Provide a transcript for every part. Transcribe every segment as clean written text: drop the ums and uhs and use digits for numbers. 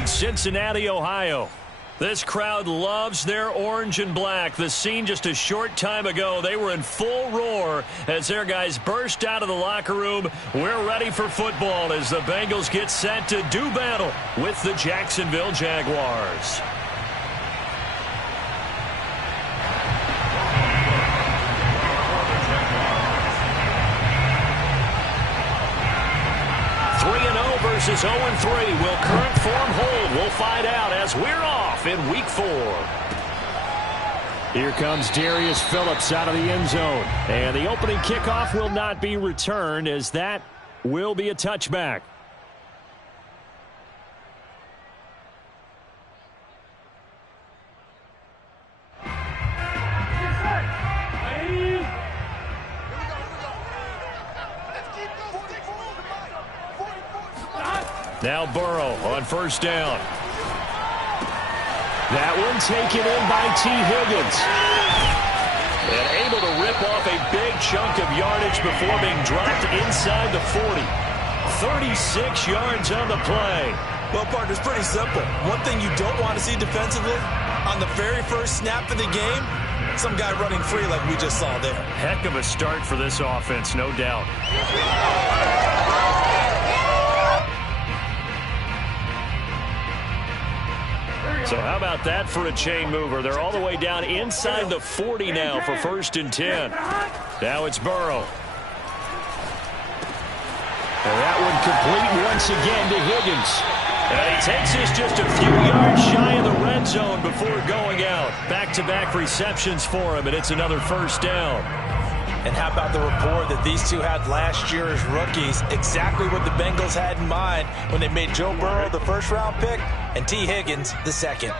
in Cincinnati, Ohio. This crowd loves their orange and black. The scene just a short time ago, they were in full roar as their guys burst out of the locker room. We're ready for football as the Bengals get set to do battle with the Jacksonville Jaguars. Versus 0-3. Will current form hold? We'll find out as we're off in Week 4. Here comes Darius Phillips out of the end zone. And the opening kickoff will not be returned as that will be a touchback. Now Burrow on first down. That one taken in by T. Higgins. And able to rip off a big chunk of yardage before being dropped inside the 40. 36 yards on the play. Well, partner, it's pretty simple. One thing you don't want to see defensively, on the very first snap of the game, some guy running free like we just saw there. Heck of a start for this offense, no doubt. So how about that for a chain mover? They're all the way down inside the 40 now for 1st and 10. Now it's Burrow. And that one complete once again to Higgins. And he takes this just a few yards shy of the red zone before going out. Back-to-back receptions for him, and it's another first down. And how about the rapport that these two had last year as rookies? Exactly what the Bengals had in mind when they made Joe Burrow the first-round pick and T. Higgins the second.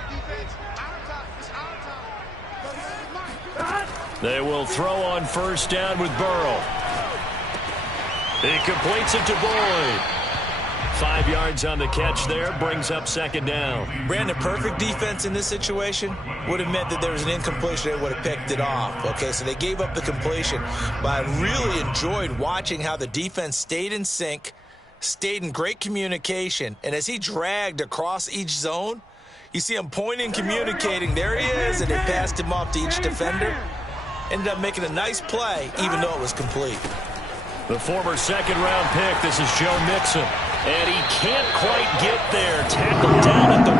They will throw on first down with Burrow. He completes it to Boyd. 5 yards on the catch there, brings up second down. Brandon, perfect defense in this situation would have meant that there was an incompletion. They would have picked it off. Okay, so they gave up the completion. But I really enjoyed watching how the defense stayed in sync, stayed in great communication. And as he dragged across each zone, you see him pointing, communicating. There he is, and they passed him off to each defender. Ended up making a nice play, even though it was complete. The former second-round pick, this is Joe Mixon. And he can't quite get there. Tackled down at the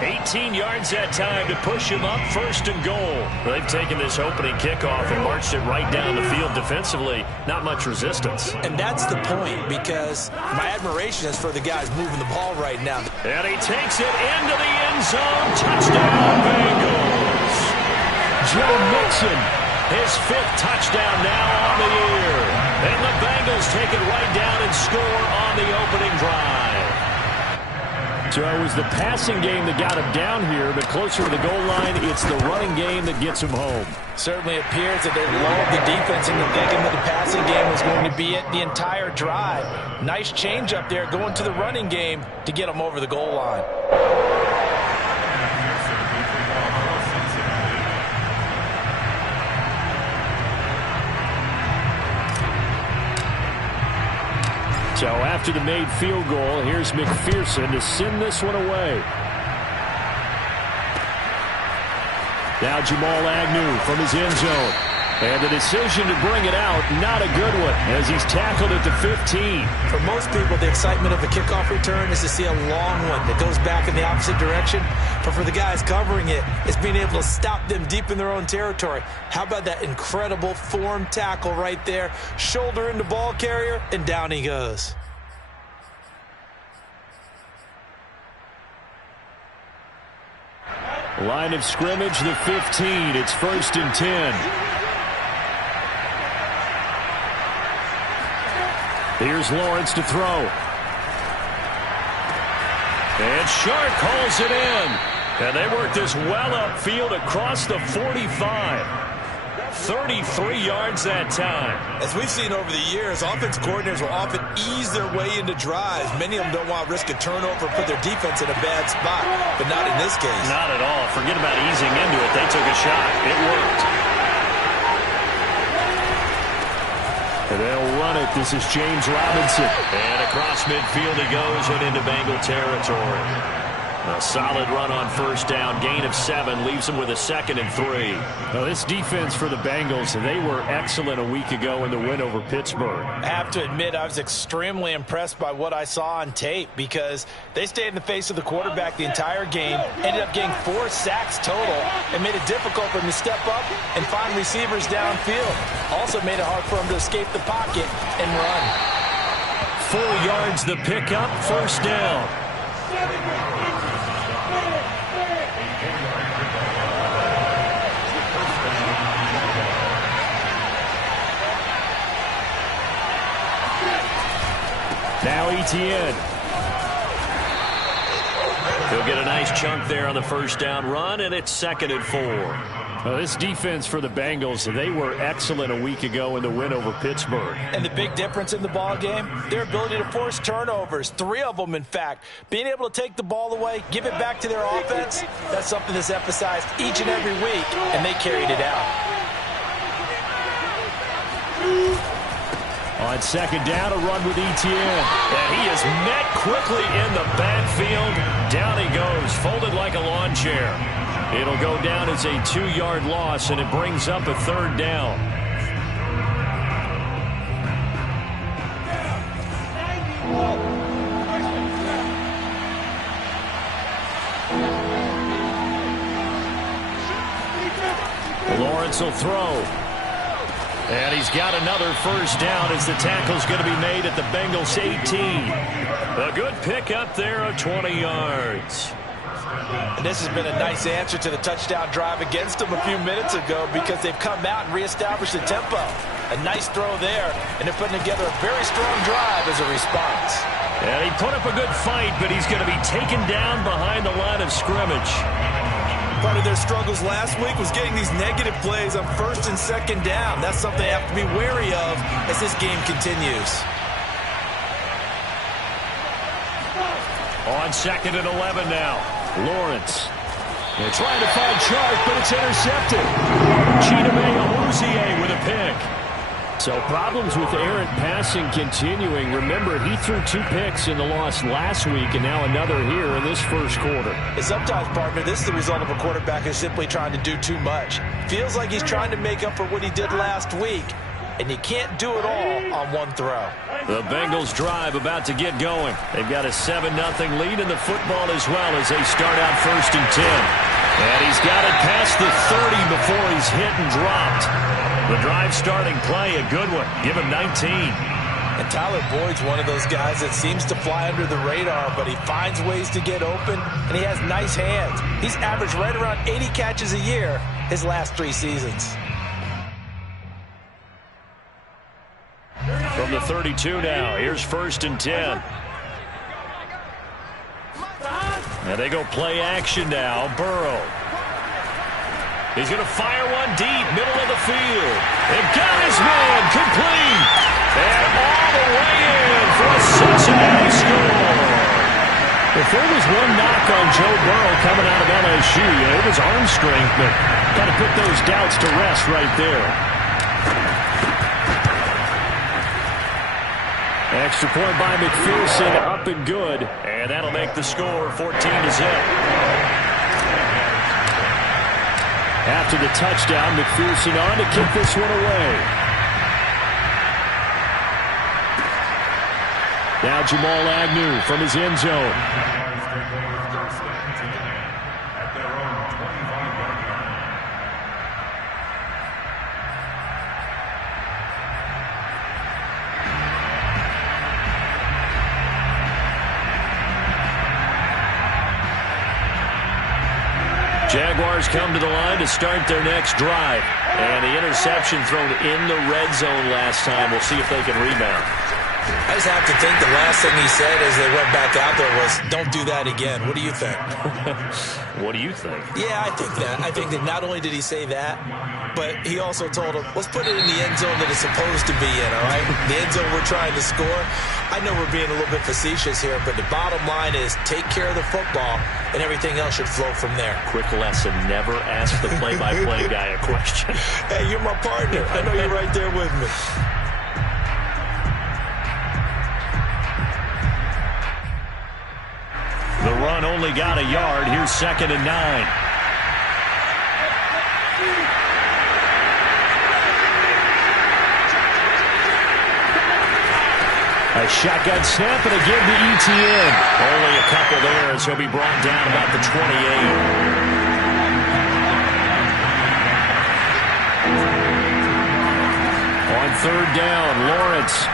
1. 18 yards that time to push him up 1st and goal. They've taken this opening kickoff and marched it right down the field defensively. Not much resistance. And that's the point, because my admiration is for the guys moving the ball right now. And he takes it into the end zone. Touchdown, Bengals. Joe Mixon, his 5th touchdown now on the year. And the Bengals take it right down and score on the opening drive. So it was the passing game that got him down here, but closer to the goal line, it's the running game that gets him home. Certainly appears that they lulled the defense into thinking that the passing game was going to be it the entire drive. Nice change up there going to the running game to get them over the goal line. So after the made field goal, here's McPherson to send this one away. Now Jamal Agnew from his end zone. And the decision to bring it out, not a good one, as he's tackled at the 15. For most people, the excitement of a kickoff return is to see a long one that goes back in the opposite direction. But for the guys covering it, it's being able to stop them deep in their own territory. How about that incredible form tackle right there? Shoulder into ball carrier, and down he goes. Line of scrimmage, the 15. It's 1st and 10. Here's Lawrence to throw. And Shark calls it in. And they work this well upfield across the 45. 33 yards that time. As we've seen over the years, offense coordinators will often ease their way into drives. Many of them don't want to risk a turnover or put their defense in a bad spot, but not in this case. Not at all. Forget about easing into it. They took a shot. It worked. And they'll run it. This is James Robinson. And across midfield he goes and into Bengal territory. A solid run on first down. Gain of 7 leaves him with a 2nd and 3. Now, this defense for the Bengals, they were excellent a week ago in the win over Pittsburgh. I have to admit, I was extremely impressed by what I saw on tape because they stayed in the face of the quarterback the entire game, ended up getting 4 sacks total, and made it difficult for him to step up and find receivers downfield. Also made it hard for him to escape the pocket and run. 4 yards the pickup, first down. Now Etienne. He'll get a nice chunk there on the first down run, and it's 2nd and 4. Now, this defense for the Bengals, they were excellent a week ago in the win over Pittsburgh. And the big difference in the ball game, their ability to force turnovers, 3 of them in fact. Being able to take the ball away, give it back to their offense, that's something that's emphasized each and every week, and they carried it out. On second down, a run with Etienne. And he is met quickly in the backfield. Down he goes, folded like a lawn chair. It'll go down as a 2-yard loss, and it brings up a 3rd down. Lawrence will throw. And he's got another first down as the tackle's going to be made at the Bengals 18. A good pickup there of 20 yards. And this has been a nice answer to the touchdown drive against them a few minutes ago because they've come out and reestablished the tempo. A nice throw there, and they're putting together a very strong drive as a response. And he put up a good fight, but he's going to be taken down behind the line of scrimmage. Part of their struggles last week was getting these negative plays on 1st and 2nd down. That's something they have to be wary of as this game continues. On 2nd and 11 now. Lawrence. They're trying to find Chark, but it's intercepted. Chidobe Awuzie with a pick. So problems with errant passing continuing. Remember, he threw 2 picks in the loss last week, and now another here in this first quarter. And sometimes, partner, this is the result of a quarterback who's simply trying to do too much. Feels like he's trying to make up for what he did last week, and you can't do it all on one throw. The Bengals drive about to get going. They've got a 7-0 lead in the football as well as they start out 1st and 10. And he's got it past the 30 before he's hit and dropped. The drive starting play, a good one. Give him 19. And Tyler Boyd's one of those guys that seems to fly under the radar, but he finds ways to get open, and he has nice hands. He's averaged right around 80 catches a year his last 3 seasons. From the 32 now, here's 1st and 10. And they go play action now. Burrow. He's going to fire one deep, middle of the field. And got his man, complete. And all the way in for a Cincinnati score. If there was one knock on Joe Burrow coming out of LSU, it was arm strength, but kind of put those doubts to rest right there. Extra point by McPherson, up and good. And that'll make the score 14-0. After the touchdown, McPherson on to kick this one away. Now Jamal Agnew from his end zone. Jaguars come to the line to start their next drive. And the interception thrown in the red zone last time. We'll see if they can rebound. I just have to think the last thing he said as they went back out there was, don't do that again. What do you think? What do you think? Yeah, I think that. I think that not only did he say that, but he also told him, let's put it in the end zone that it's supposed to be in, all right? The end zone we're trying to score. I know we're being a little bit facetious here, but the bottom line is take care of the football, and everything else should flow from there. Quick lesson, never ask the play-by-play guy a question. Hey, you're my partner. I know you're right there with me. The run only got a yard. Here's 2nd and 9. A shotgun snap and a give to ETN. Only a couple there as he'll be brought down about the 28. On 3rd down, Lawrence.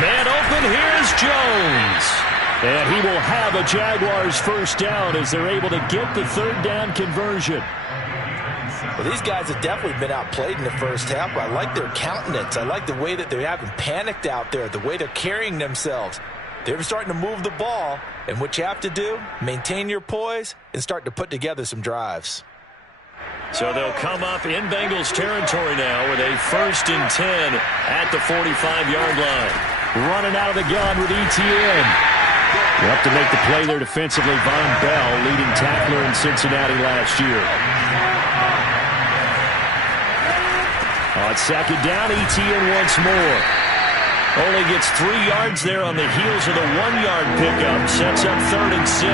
Man open, here's Jones. And he will have a Jaguars first down as they're able to get the 3rd down conversion. Well, these guys have definitely been outplayed in the first half, but I like their countenance. I like the way that they haven't panicked out there, the way they're carrying themselves. They're starting to move the ball, and what you have to do, maintain your poise and start to put together some drives. So they'll come up in Bengals territory now with a 1st and 10 at the 45-yard line. Running out of the gun with ETN. Up to make the play there defensively, Von Bell, leading tackler in Cincinnati last year. On 2nd down, ETN once more. Only gets 3 yards there on the heels of the 1-yard pickup. Sets up 3rd and 6.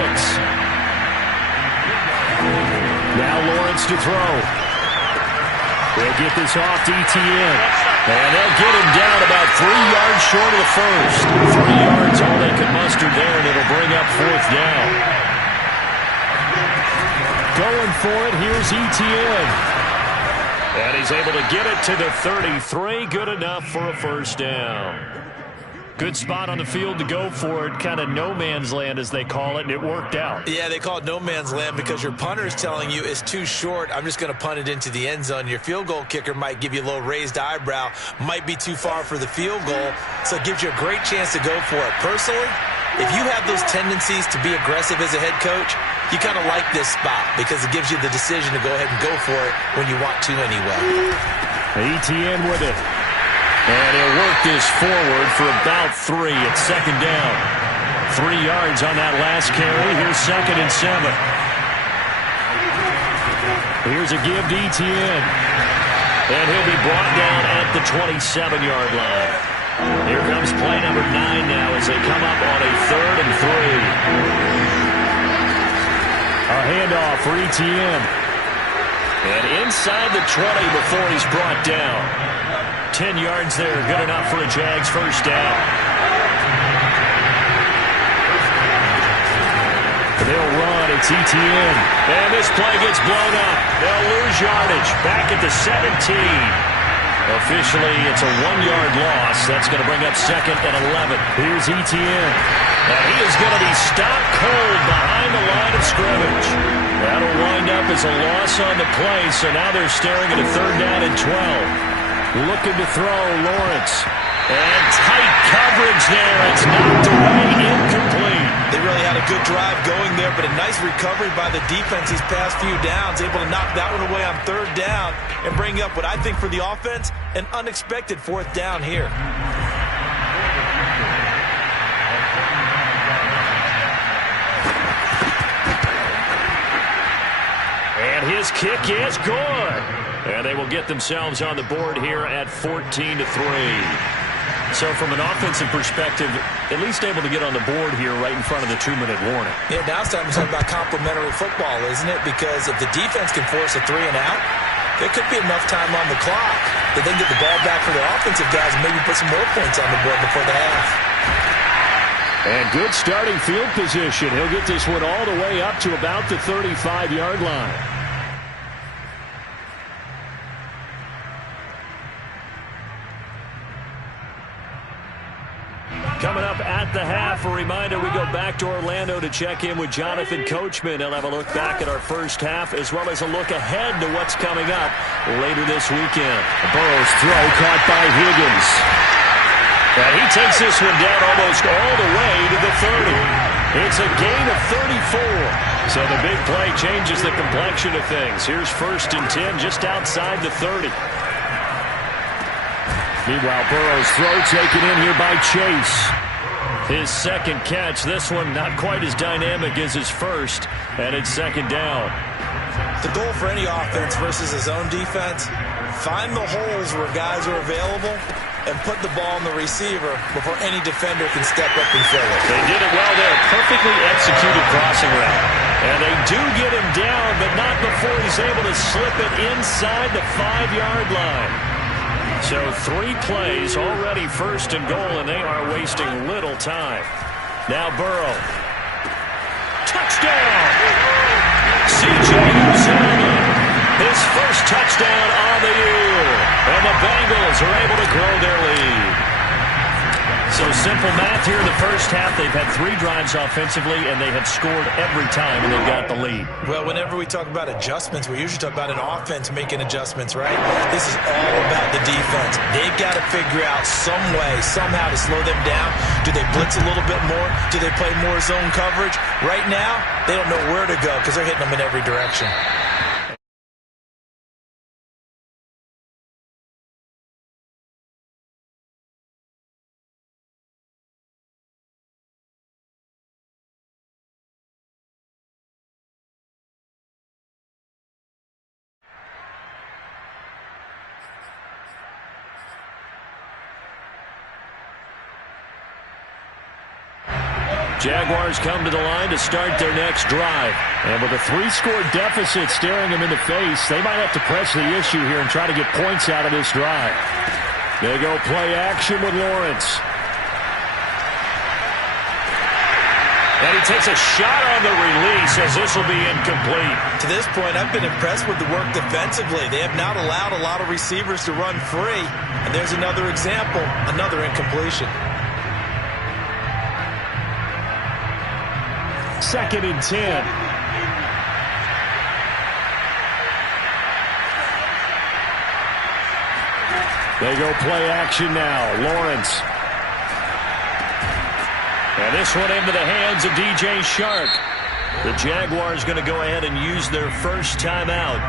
Now Lawrence to throw. They'll get this off to ETN. And they'll get him down about 3 yards short of the first. 3 yards all they could muster there, and it'll bring up 4th down. Going for it, here's ETN. And he's able to get it to the 33. Good enough for a first down. Good spot on the field to go for it. Kind of no man's land, as they call it, and it worked out. Yeah, they call it no man's land because your punter is telling you it's too short. I'm just going to punt it into the end zone. Your field goal kicker might give you a little raised eyebrow. Might be too far for the field goal. So it gives you a great chance to go for it. Personally, if you have those tendencies to be aggressive as a head coach, you kind of like this spot because it gives you the decision to go ahead and go for it when you want to anyway. ETN with it. And he'll work this forward for about 3 at 2nd down. 3 yards on that last carry. Here's 2nd and 7. Here's a give to ETN. And he'll be brought down at the 27-yard line. Here comes play number 9 now as they come up on a 3rd and 3. A handoff for ETN. And inside the 20 before he's brought down. 10 yards there, good enough for a Jags first down. They'll run, it's ETN. And this play gets blown up. They'll lose yardage. Back at the 17. Officially, it's a 1-yard loss. That's going to bring up 2nd and 11. Here's ETN. And he is going to be stopped cold behind the line of scrimmage. That'll wind up as a loss on the play, so now they're staring at a 3rd down and 12. Looking to throw, Lawrence. And tight coverage there. It's knocked away, incomplete. They really had a good drive going there, but a nice recovery by the defense these past few downs. Able to knock that one away on 3rd down and bring up what I think for the offense, an unexpected 4th down here. And his kick is good. And they will get themselves on the board here at 14-3. So from an offensive perspective, at least able to get on the board here right in front of the 2-minute warning. Yeah, now it's time to talk about complementary football, isn't it? Because if the defense can force a 3 and out, there could be enough time on the clock that they can get the ball back for their offensive guys and maybe put some more points on the board before the half. And good starting field position. He'll get this one all the way up to about the 35-yard line. Coming up at the half, a reminder, we go back to Orlando to check in with Jonathan Coachman. He'll have a look back at our first half as well as a look ahead to what's coming up later this weekend. Burrow's throw caught by Higgins. And he takes this one down almost all the way to the 30. It's a gain of 34. So the big play changes the complexion of things. Here's 1st and 10 just outside the 30. Meanwhile, Burrow's throw taken in here by Chase. His 2nd catch. This one not quite as dynamic as his first, and it's 2nd down. The goal for any offense versus his own defense, find the holes where guys are available and put the ball on the receiver before any defender can step up and fill it. They did it well there. Perfectly executed crossing route. And they do get him down, but not before he's able to slip it inside the 5-yard line. So 3 plays already, 1st and goal, and they are wasting little time. Now Burrow. Touchdown! C.J. Uzomah, his first touchdown on the year. And the Bengals are able to grow their lead. So simple math here in the first half. They've had 3 drives offensively, and they have scored every time, and they've got the lead. Well, whenever we talk about adjustments, we usually talk about an offense making adjustments, right? This is all about the defense. They've got to figure out some way, somehow to slow them down. Do they blitz a little bit more? Do they play more zone coverage? Right now, they don't know where to go because they're hitting them in every direction. Jaguars come to the line to start their next drive. And with a 3-score deficit staring them in the face, they might have to press the issue here and try to get points out of this drive. They go play action with Lawrence. And he takes a shot on the release as this will be incomplete. To this point, I've been impressed with the work defensively. They have not allowed a lot of receivers to run free. And there's another example, another incompletion. 2nd and 10. They go play action now. Lawrence. And this one into the hands of DJ Chark. The Jaguars going to go ahead and use their first timeout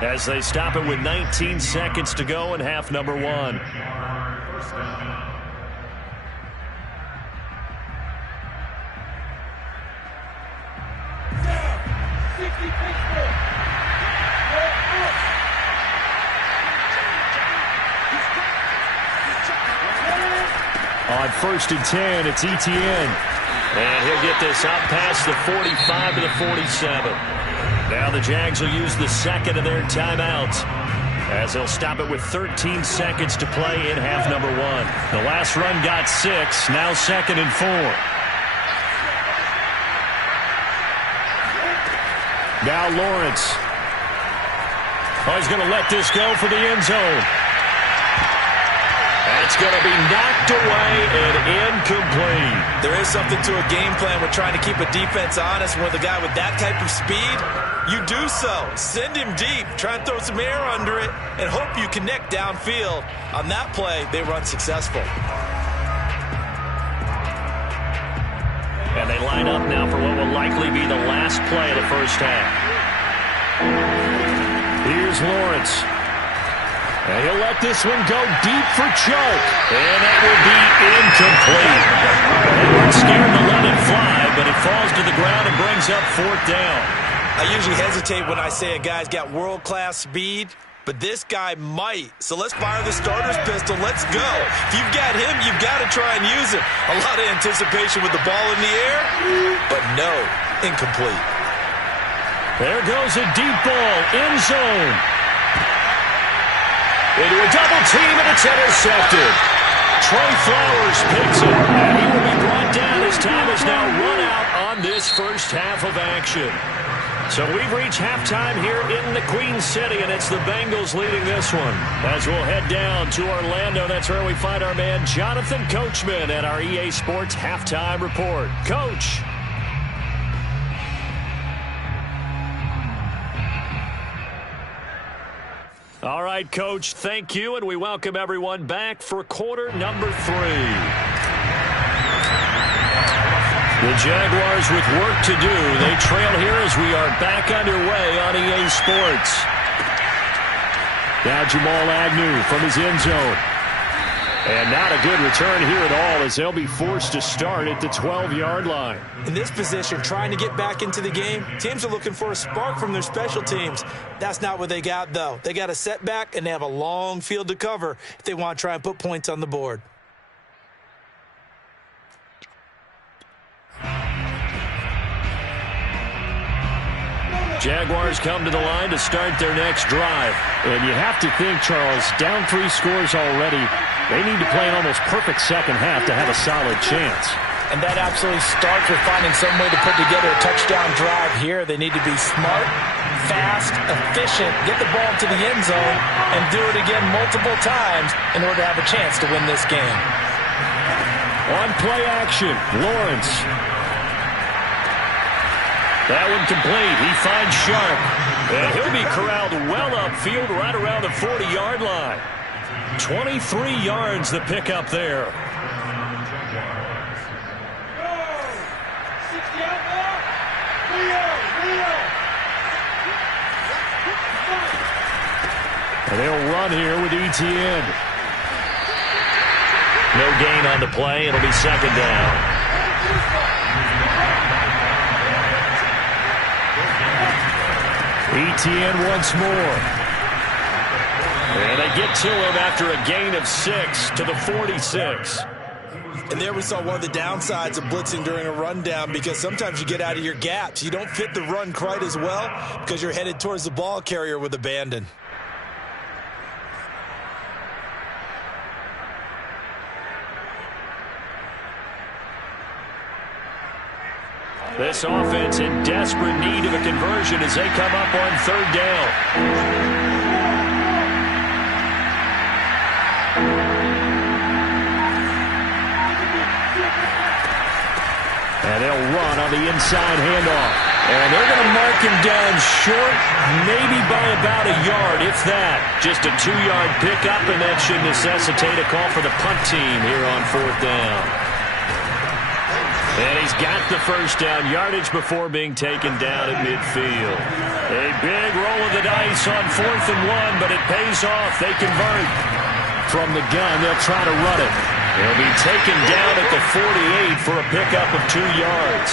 as they stop it with 19 seconds to go in half number 1. On 1st and 10, it's Etienne. And he'll get this out past the 45 to the 47. Now the Jags will use the second of their timeouts as they'll stop it with 13 seconds to play in half number 1. The last run got 6, now 2nd and 4. Now Lawrence. Oh, he's going to let this go for the end zone. That's going to be knocked away and incomplete. There is something to a game plan with trying to keep a defense honest. With a guy with that type of speed, you do so. Send him deep. Try and throw some air under it and hope you connect downfield. On that play, they run successful. And they line up now for what will likely be the last play of the first half. Here's Lawrence. And he'll let this one go deep for Chark. And that will be incomplete. They weren't scared to let it fly, but it falls to the ground and brings up 4th down. I usually hesitate when I say a guy's got world-class speed, but this guy might. So let's fire the starter's pistol. Let's go. If you've got him, you've got to try and use him. A lot of anticipation with the ball in the air, but no, incomplete. There goes a deep ball, end zone. Into a double team, and it's intercepted. Trey Flowers picks it, and he will be brought down as time has now run out on this first half of action. So we've reached halftime here in the Queen City, and it's the Bengals leading this one. As we'll head down to Orlando, that's where we find our man Jonathan Coachman at our EA Sports Halftime Report. Coach. All right, Coach, thank you, and we welcome everyone back for quarter number 3. The Jaguars with work to do. They trail here as we are back underway on EA Sports. Now Jamal Agnew from his end zone. And not a good return here at all, as they'll be forced to start at the 12-yard line. In this position, trying to get back into the game, teams are looking for a spark from their special teams. That's not what they got, though. They got a setback, and they have a long field to cover if they want to try and put points on the board. Jaguars come to the line to start their next drive. And you have to think, Charles, down 3 scores already. They need to play an almost perfect second half to have a solid chance. And that absolutely starts with finding some way to put together a touchdown drive here. They need to be smart, fast, efficient, get the ball to the end zone, and do it again multiple times in order to have a chance to win this game. On play action, Lawrence. That one complete. He finds Sharp. And he'll be corralled well upfield right around the 40-yard line. 23 yards the pickup there. And they'll run here with Etienne. No gain on the play. It'll be second down. Etienne once more. And they get to him after a gain of 6 to the 46. And there we saw one of the downsides of blitzing during a rundown, because sometimes you get out of your gaps. You don't fit the run quite as well because you're headed towards the ball carrier with abandon. This offense in desperate need of a conversion as they come up on third down. And they'll run on the inside handoff. And they're going to mark him down short, maybe by about a yard, if that. Just a 2-yard pickup, and that should necessitate a call for the punt team here on fourth down. And he's got the first down yardage before being taken down at midfield. A big roll of the dice on 4th and 1, but it pays off. They convert. From the gun, they'll try to run it. They'll be taken down at the 48 for a pickup of 2 yards.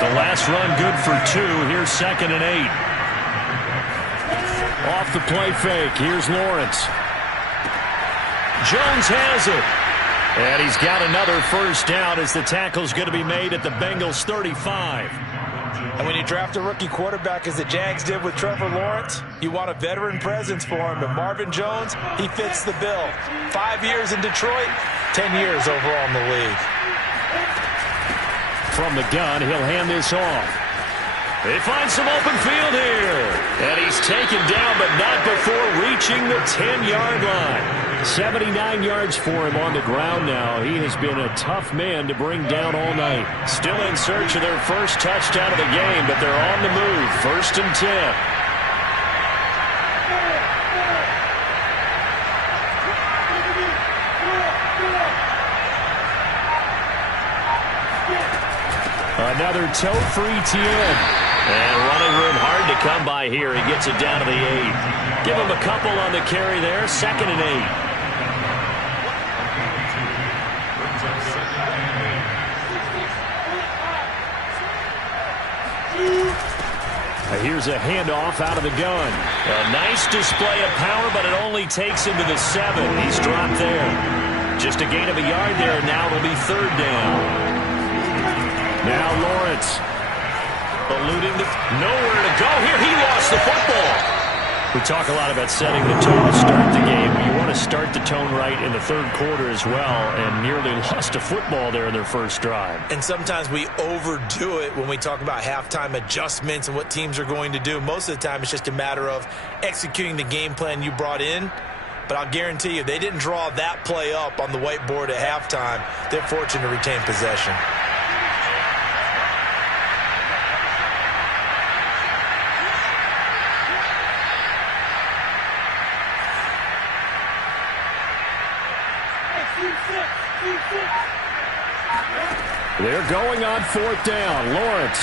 The last run good for 2. Here's 2nd and 8. Off the play fake. Here's Lawrence. Jones has it. And he's got another first down as the tackle's going to be made at the Bengals 35. And when you draft a rookie quarterback, as the Jags did with Trevor Lawrence, you want a veteran presence for him. But Marvin Jones, he fits the bill. 5 years in Detroit, 10 years overall in the league. From the gun, he'll hand this off. They find some open field here. And he's taken down, but not before reaching the 10-yard line. 79 yards for him on the ground now. He has been a tough man to bring down all night. Still in search of their first touchdown of the game, but they're on the move. 1st and 10. Another toe for Etienne. And running room hard to come by here. He gets it down to the 8. Give him a couple on the carry there. 2nd and 8. Here's a handoff out of the gun. A nice display of power, but it only takes him to the 7. He's dropped there. Just a gain of a yard there, and now it'll be 3rd down. Now Lawrence. Eluding the... Nowhere to go here. He lost the football. We talk a lot about setting the tone to start the game. You want to start the tone right in the 3rd quarter as well, and nearly lost a football there in their first drive. And sometimes we overdo it when we talk about halftime adjustments and what teams are going to do. Most of the time, it's just a matter of executing the game plan you brought in. But I'll guarantee you, they didn't draw that play up on the whiteboard at halftime. They're fortunate to retain possession. They're going on 4th down. Lawrence.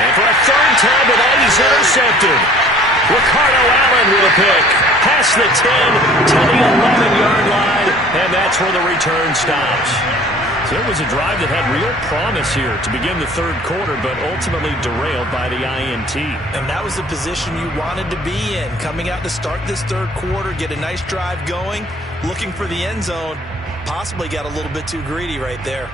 And for a 3rd time, but that he's intercepted. Ricardo Allen with a pick. past the 10 to the 11-yard line, and that's where the return stops. So it was a drive that had real promise here to begin the third quarter, but ultimately derailed by the INT. And that was the position you wanted to be in, coming out to start this third quarter, get a nice drive going, looking for the end zone. Possibly got a little bit too greedy right there.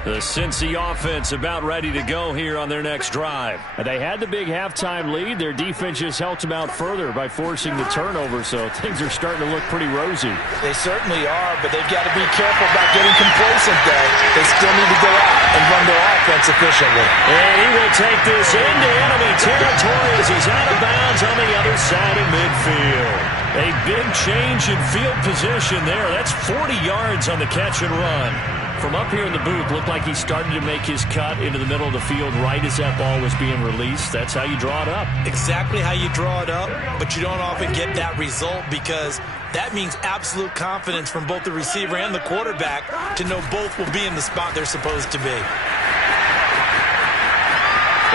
The Cincy offense about ready to go here on their next drive. They had the big halftime lead. Their defense just helped them out further by forcing the turnover, so things are starting to look pretty rosy. They certainly are, but they've got to be careful about getting complacent, though. They still need to go out and run their offense efficiently. And he will take this into enemy territory as he's out of bounds on the other side of midfield. A big change in field position there. That's 40 yards on the catch and run. From up here in the booth, looked like he started to make his cut into the middle of the field right as that ball was being released. That's how you draw it up. Exactly how you draw it up, but you don't often get that result because that means absolute confidence from both the receiver and the quarterback to know both will be in the spot they're supposed to be.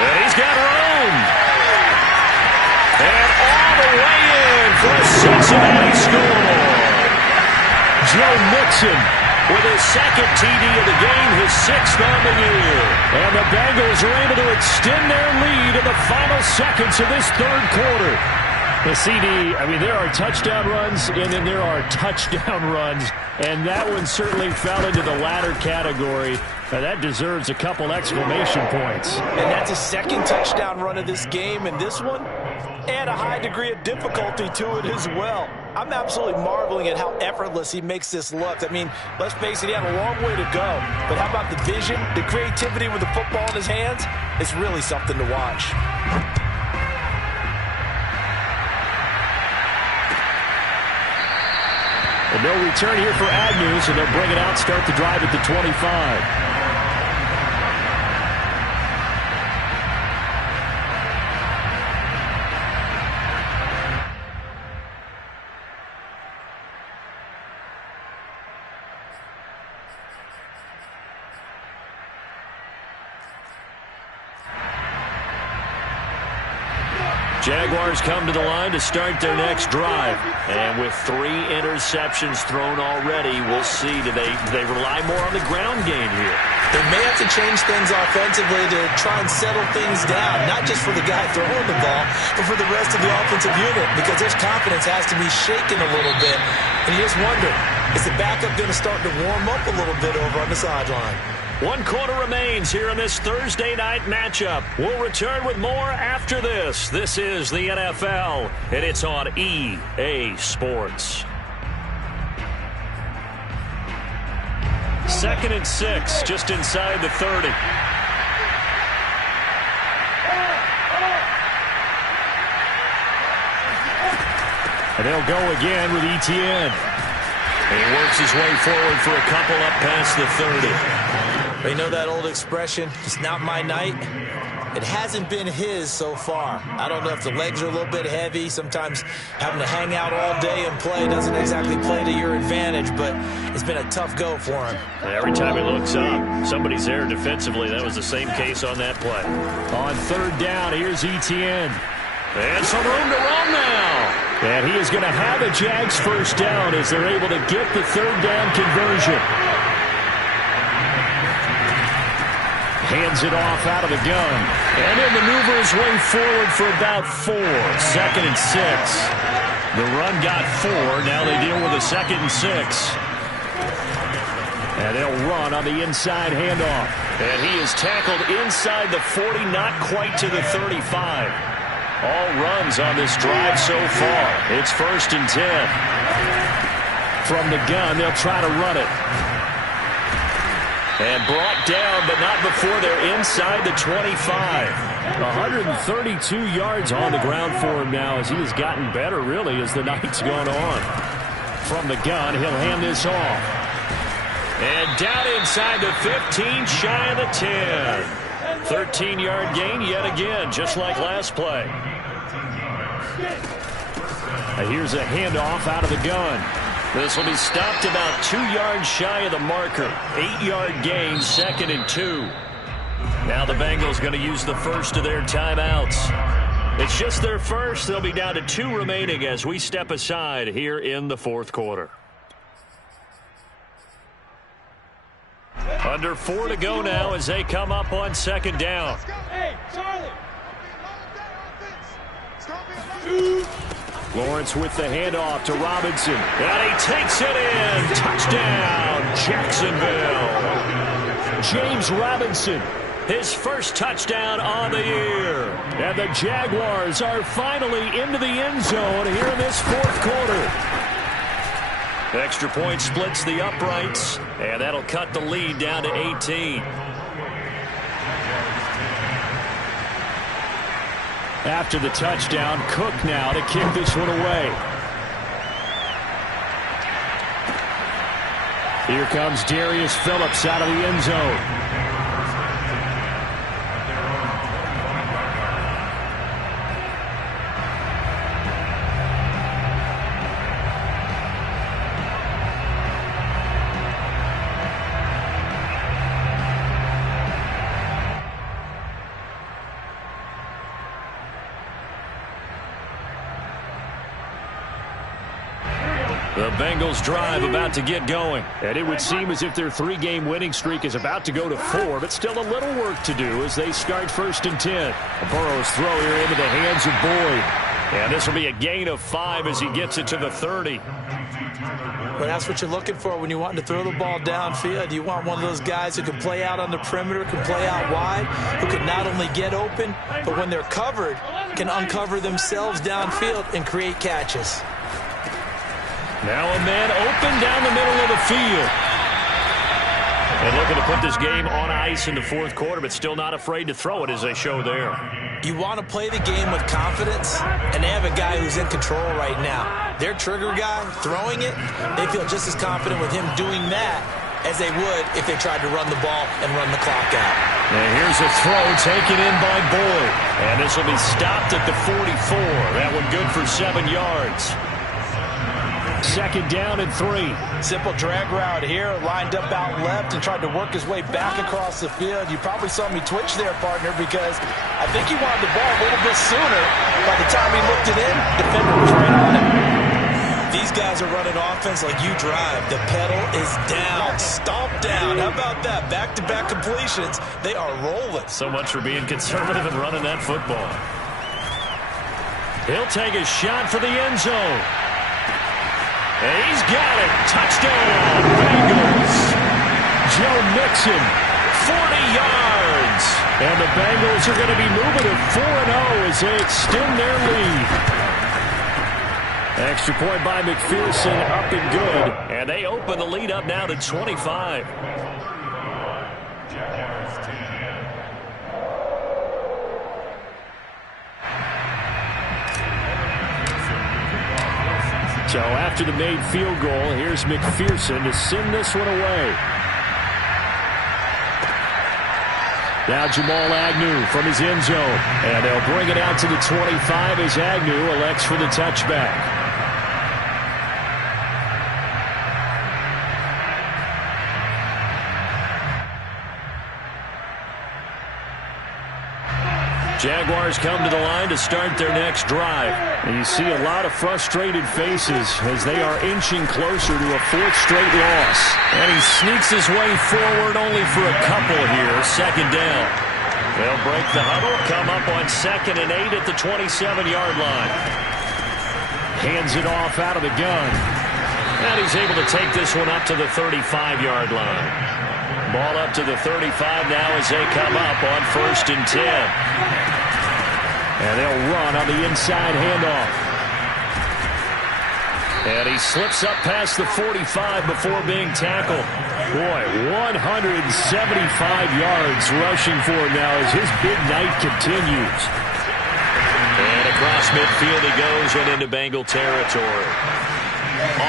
And he's got room. And all the way in for a Cincinnati score. Joe Mixon with his second TD of the game, his sixth on the year. And the Bengals are able to extend their lead in the final seconds of this third quarter. The CD, I mean, there are touchdown runs, and then there are touchdown runs. And that one certainly fell into the latter category. Now that deserves a couple exclamation points. And that's a second touchdown run of this game, and this one, and a high degree of difficulty to it as well. I'm absolutely marveling at how effortless he makes this look. I mean, let's face it, he had a long way to go. But how about the vision, the creativity with the football in his hands? It's really something to watch. And no return here for Agnew, so they'll bring it out, start the drive at the 25. Jaguars come to the line to start their next drive. And with 3 interceptions thrown already, we'll see. Do they rely more on the ground game here? They may have to change things offensively to try and settle things down, not just for the guy throwing the ball, but for the rest of the offensive unit, because their confidence has to be shaken a little bit. And you just wonder, is the backup going to start to warm up a little bit over on the sideline? 1 quarter remains here in this Thursday night matchup. We'll return with more after this. This is the NFL, and it's on EA Sports. 2nd and 6, just inside the 30. And they'll go again with Etienne. And he works his way forward for a couple up past the 30. You know that old expression, it's not my night? It hasn't been his so far. I don't know if the legs are a little bit heavy. Sometimes having to hang out all day and play doesn't exactly play to your advantage, but it's been a tough go for him. Every time he looks up, somebody's there defensively. That was the same case on that play. On 3rd down, here's Etienne. And some room to run now. And he is going to have a Jags first down as they're able to get the 3rd down conversion. Hands it off out of the gun. And he'll maneuver his way forward for about 4. 2nd and 6. The run got 4. Now they deal with a 2nd and 6. And they'll run on the inside handoff. And he is tackled inside the 40, not quite to the 35. All runs on this drive so far. It's 1st and 10. From the gun, they'll try to run it. And brought down, but not before they're inside the 25. 132 yards on the ground for him now as he has gotten better, really, as the night's gone on. From the gun, he'll hand this off. And down inside the 15, shy of the 10. 13-yard gain yet again, just like last play. Now here's a handoff out of the gun. This will be stopped about 2 yards shy of the marker. 8-yard gain, 2nd and 2. Now the Bengals going to use the first of their timeouts. It's just their first. They'll be down to 2 remaining as we step aside here in the fourth quarter. Under 4 to go now as they come up on second down. Hey, Charlie. Lawrence with the handoff to Robinson. And he takes it in. Touchdown, Jacksonville. James Robinson, his first touchdown on the year. And the Jaguars are finally into the end zone here in this fourth quarter. The extra point splits the uprights, and that'll cut the lead down to 18. After the touchdown, Cook now to kick this one away. Here comes Darius Phillips out of the end zone. The Bengals drive about to get going. And it would seem as if their 3-game winning streak is about to go to 4, but still a little work to do as they start 1st and 10. Burrow's throw here into the hands of Boyd. And this will be a gain of 5 as he gets it to the 30. Well, that's what you're looking for when you want to throw the ball downfield. You want one of those guys who can play out on the perimeter, can play out wide, who can not only get open, but when they're covered, can uncover themselves downfield and create catches. Now a man open down the middle of the field. And looking to put this game on ice in the fourth quarter, but still not afraid to throw it as they show there. You want to play the game with confidence, and they have a guy who's in control right now. Their trigger guy throwing it, they feel just as confident with him doing that as they would if they tried to run the ball and run the clock out. And here's a throw taken in by Boyd. And this will be stopped at the 44. That one good for 7 yards. 2nd down and 3. Simple drag route here, lined up out left and tried to work his way back across the field. You probably saw me twitch there, partner, because I think he wanted the ball a little bit sooner. By the time he looked it in, the defender was right on him. These guys are running offense like you drive. The pedal is down, stomp down. How about that? Back-to-back completions. They are rolling. So much for being conservative and running that football. He'll take a shot for the end zone. And he's got it. Touchdown, Bengals. Joe Mixon, 40 yards. And the Bengals are going to be moving to 4-0 as they extend their lead. Extra point by McPherson, up and good. And they open the lead up now to 25. So after the made field goal, here's McPherson to send this one away. Now Jamal Agnew from his end zone. And they'll bring it out to the 25 as Agnew elects for the touchback. Jaguars come to the line to start their next drive. And you see a lot of frustrated faces as they are inching closer to a 4th straight loss. And he sneaks his way forward only for a couple here. 2nd down. They'll break the huddle, come up on 2nd and 8 at the 27-yard line. Hands it off out of the gun. And he's able to take this one up to the 35-yard line. Ball up to the 35 now as they come up on 1st and 10. And they'll run on the inside handoff. And he slips up past the 45 before being tackled. Boy, 175 yards rushing for him now as his big night continues. And across midfield he goes and into Bengal territory.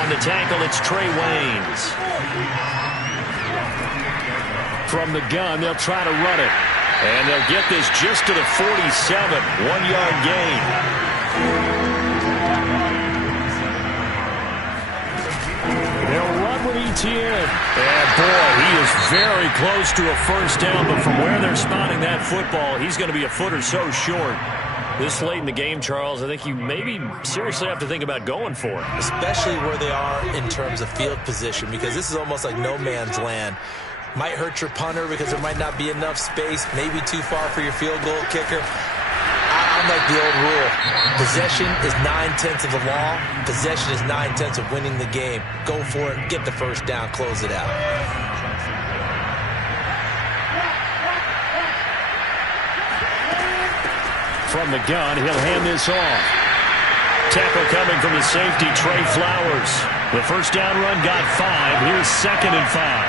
On the tackle, it's Trey Waynes. From the gun, they'll try to run it. And they'll get this just to the 47, 1-yard gain. They'll run with Etienne. And boy, he is very close to a first down, but from where they're spotting that football, he's going to be a foot or so short. This late in the game, Charles, I think you maybe seriously have to think about going for it. Especially where they are in terms of field position, because this is almost like no man's land. Might hurt your punter because there might not be enough space, maybe too far for your field goal kicker. I'm like the old rule. Possession is 9/10 of the law. Possession is 9/10 of winning the game. Go for it, get the first down, close it out. From the gun, he'll hand this off. Tackle coming from the safety, Trey Flowers. The first down run got 5. Here's 2nd and 5.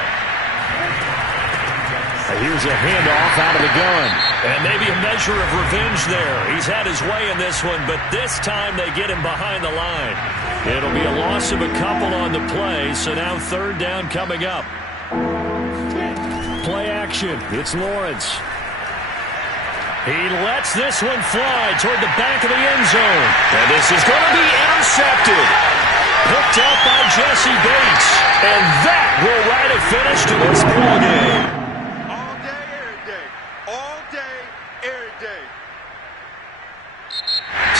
Here's a handoff out of the gun. And maybe a measure of revenge there. He's had his way in this one, but this time they get him behind the line. It'll be a loss of a couple on the play, so now 3rd down coming up. Play action. It's Lawrence. He lets this one fly toward the back of the end zone. And this is going to be intercepted. Picked up by Jesse Bates. And that will write a finish to this ball game.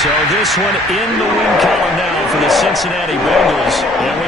So this one in the win column now for the Cincinnati Bengals. And we